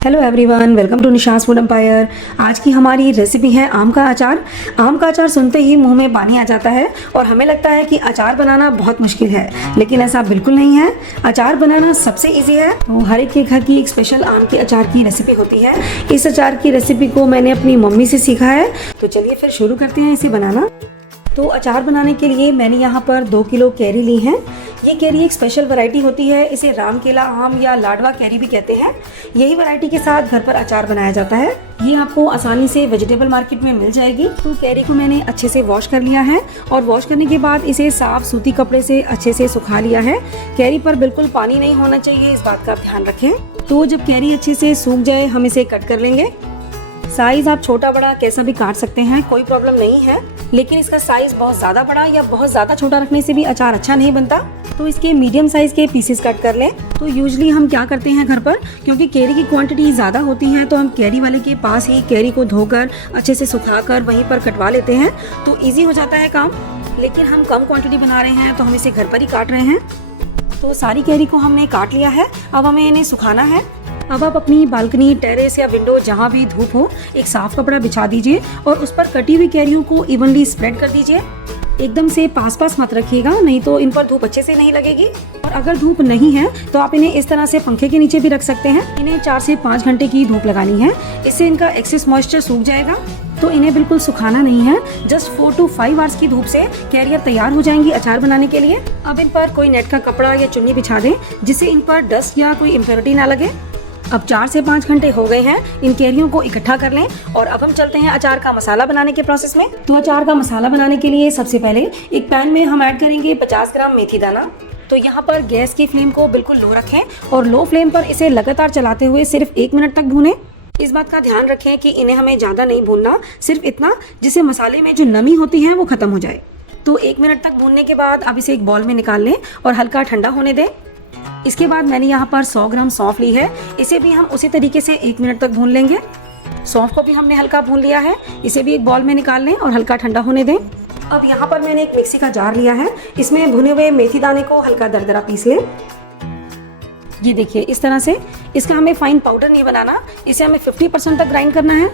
Hello everyone, welcome to Nisha's food empire. आज की हमारी रेसिपी है आम का अचार। आम का अचार सुनते ही मुंह में पानी आ जाता है और हमें लगता है कि अचार बनाना बहुत मुश्किल है, लेकिन ऐसा बिल्कुल नहीं है। अचार बनाना सबसे इजी है। तो हर एक के घर की एक स्पेशल आम के अचार की रेसिपी होती है। इस अचार की रेसिपी को मैंने अपनी मम्मी से सीखा है। तो चलिए फिर शुरू करते हैं इसे बनाना। तो अचार बनाने के लिए मैंने यहाँ पर 2 किलो कैरी ली है। ये कैरी एक स्पेशल वैरायटी होती है, इसे राम केला आम या लाडवा कैरी भी कहते हैं। यही वैरायटी के साथ घर पर अचार बनाया जाता है। ये आपको आसानी से वेजिटेबल मार्केट में मिल जाएगी। तो कैरी को मैंने अच्छे से वॉश कर लिया है और वॉश करने के बाद इसे साफ सूती कपड़े से अच्छे से सुखा लिया है। कैरी पर बिल्कुल पानी नहीं होना चाहिए, इस बात का ध्यान रखें। तो जब कैरी अच्छे से सूख जाए हम इसे कट कर लेंगे। साइज आप छोटा बड़ा कैसा भी काट सकते हैं, कोई प्रॉब्लम नहीं है, लेकिन इसका साइज बहुत ज़्यादा बड़ा या बहुत ज़्यादा छोटा रखने से भी अचार अच्छा नहीं बनता। तो इसके मीडियम साइज के पीसेस कट कर लें। तो यूजली हम क्या करते हैं घर पर, क्योंकि कैरी की क्वांटिटी ज़्यादा होती है तो हम कैरी वाले के पास ही कैरी को धोकर अच्छे से सुखाकर वहीं पर कटवा लेते हैं, तो ईजी हो जाता है काम। लेकिन हम कम क्वांटिटी बना रहे हैं तो हम इसे घर पर ही काट रहे हैं। तो सारी कैरी को हमने काट लिया है, अब हमें इन्हें सुखाना है। अब आप अपनी बालकनी, टेरेस या विंडो जहाँ भी धूप हो, एक साफ कपड़ा बिछा दीजिए और उस पर कटी हुई कैरियों को इवनली स्प्रेड कर दीजिए। एकदम से पास पास मत रखिएगा, नहीं तो इन पर धूप अच्छे से नहीं लगेगी। और अगर धूप नहीं है तो आप इन्हें इस तरह से पंखे के नीचे भी रख सकते हैं। इन्हें 4 से 5 घंटे की धूप लगानी है, इससे इनका एक्सेस मॉइस्चर सूख जाएगा। तो इन्हें बिल्कुल सुखाना नहीं है, जस्ट 4 to 5 आवर्स की धूप से कैरियाँ तैयार हो जाएंगी अचार बनाने के लिए। अब इन पर कोई नेट का कपड़ा या चुन्नी बिछा दें, जिससे इन पर डस्ट या कोई इम्प्योरिटी ना लगे। अब 4 से 5 घंटे हो गए हैं, इन कैरियों को इकट्ठा कर लें और अब हम चलते हैं अचार का मसाला बनाने के प्रोसेस में। तो अचार का मसाला बनाने के लिए सबसे पहले एक पैन में हम ऐड करेंगे 50 ग्राम मेथी दाना। तो यहाँ पर गैस की फ्लेम को बिल्कुल लो रखें और लो फ्लेम पर इसे लगातार चलाते हुए सिर्फ 1 मिनट तक भूनें। इस बात का ध्यान रखें कि इन्हें हमें ज़्यादा नहीं भूनना, सिर्फ इतना जिससे मसाले में जो नमी होती है वो खत्म हो जाए। तो 1 मिनट तक भूनने के बाद अब इसे एक बॉल में निकाल लें और हल्का ठंडा होने दें। इसके बाद मैंने यहाँ पर 100 ग्राम सौंफ ली है, इसे भी हम उसी तरीके से 1 मिनट तक भून लेंगे। सौंफ को भी हमने हल्का भून लिया है, इसे भी एक बॉल में निकाल लें और हल्का ठंडा होने दें। अब यहाँ पर मैंने एक मिक्सी का जार लिया है, इसमें भुने हुए मेथी दाने को हल्का दरदरा पीस लें। ये देखिए इस तरह से। इसका हमें फाइन पाउडर नहीं बनाना, इसे हमें 50% तक ग्राइंड करना है।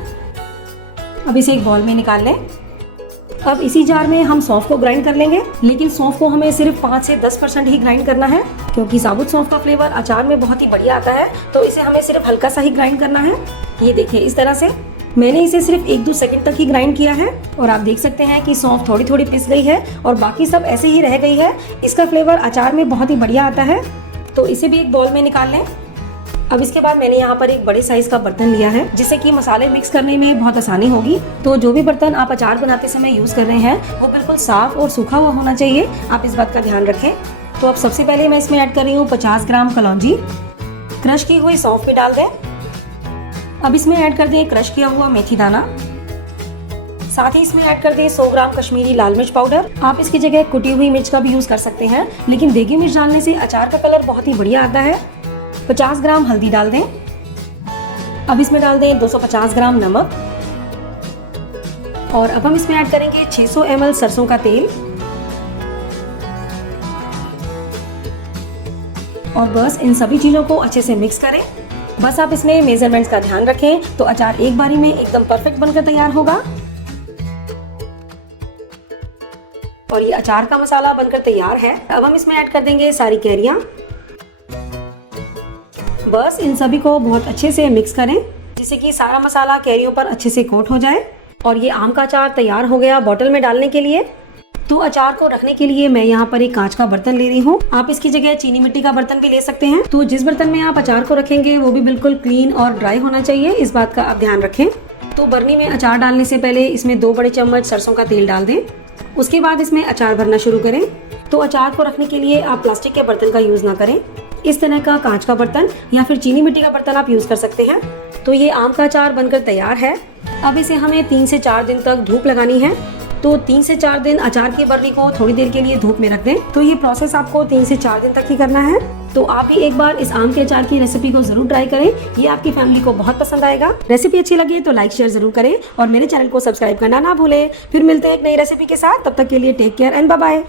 अब इसे एक बॉल में निकाल लें। अब इसी जार में हम सौंफ को ग्राइंड कर लेंगे, लेकिन सौंफ को हमें सिर्फ 5 से 10% ही ग्राइंड करना है, क्योंकि साबुत सौंफ का फ्लेवर अचार में बहुत ही बढ़िया आता है। तो इसे हमें सिर्फ हल्का सा ही ग्राइंड करना है। ये देखिए इस तरह से। मैंने इसे सिर्फ 1-2 सेकंड तक ही ग्राइंड किया है और आप देख सकते हैं कि सौंफ थोड़ी थोड़ी पिस गई है और बाकी सब ऐसे ही रह गई है। इसका फ्लेवर अचार में बहुत ही बढ़िया आता है। तो इसे भी एक बाउल में निकाल लें। अब इसके बाद मैंने यहाँ पर एक बड़े साइज का बर्तन लिया है, जिससे कि मसाले मिक्स करने में बहुत आसानी होगी। तो जो भी बर्तन आप अचार बनाते समय यूज कर रहे हैं वो बिल्कुल साफ और सूखा हुआ होना चाहिए, आप इस बात का ध्यान रखें। तो अब सबसे पहले मैं इसमें ऐड कर रही हूँ 50 ग्राम कलौंजी। क्रश की हुई सौंफ भी डाल दें। अब इसमें ऐड कर दें क्रश किया हुआ मेथी दाना। साथ ही इसमें ऐड कर दें 100 ग्राम कश्मीरी लाल मिर्च पाउडर। आप इसकी जगह कुटी हुई मिर्च का भी यूज कर सकते हैं, लेकिन देगी मिर्च डालने से अचार का कलर बहुत ही बढ़िया आता है। 50 ग्राम हल्दी डाल दें। अब इसमें डाल दें 250 ग्राम नमक और अब हम इसमें ऐड करेंगे 600 ml सरसों का तेल। और बस इन सभी चीजों को अच्छे से मिक्स करें। बस आप इसमें मेजरमेंट्स का ध्यान रखें तो अचार एक बारी में एकदम परफेक्ट बनकर तैयार होगा। और ये अचार का मसाला बनकर तैयार है। अब हम इसमें ऐड कर देंगे सारी कैरियां। बस इन सभी को बहुत अच्छे से मिक्स करें, जिससे कि सारा मसाला कैरियों पर अच्छे से कोट हो जाए। और ये आम का अचार तैयार हो गया बॉटल में डालने के लिए। तो अचार को रखने के लिए मैं यहाँ पर एक कांच का बर्तन ले रही हूँ। आप इसकी जगह चीनी मिट्टी का बर्तन भी ले सकते हैं। तो जिस बर्तन में आप अचार को रखेंगे वो भी बिल्कुल क्लीन और ड्राई होना चाहिए, इस बात का आप ध्यान रखें। तो बर्नी में अचार डालने से पहले इसमें 2 बड़े चम्मच सरसों का तेल डाल दें। उसके बाद इसमें अचार भरना शुरू करें। तो अचार को रखने के लिए आप प्लास्टिक के बर्तन का यूज ना करें, इस तरह का कांच का बर्तन या फिर चीनी मिट्टी का बर्तन आप यूज कर सकते हैं। तो ये आम का अचार बनकर तैयार है। अब इसे हमें 3 से 4 दिन तक धूप लगानी है। तो 3 से 4 दिन अचार की बर्नी को थोड़ी देर के लिए धूप में रख दें। तो ये प्रोसेस आपको 3 से 4 दिन तक ही करना है। तो आप भी एक बार इस आम के अचार की रेसिपी को जरूर ट्राई करें, ये आपकी फैमिली को बहुत पसंद आएगा। रेसिपी अच्छी लगे तो लाइक शेयर जरूर करें और मेरे चैनल को सब्सक्राइब करना ना भूलें। फिर मिलते हैं एक नई रेसिपी के साथ, तब तक के लिए take care and bye bye.